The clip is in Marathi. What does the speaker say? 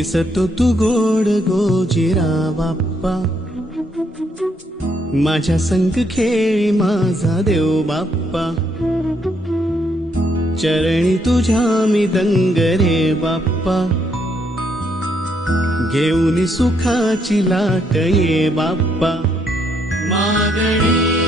दिसतो तू गोड गोजिरा बाप्पा, माझ्या संग खेळी माझा देव बाप्पा, चरणी तुझ्या मी दंग रे बाप्पा, घेऊन सुखाची लाट ये बाप्पा, मागणी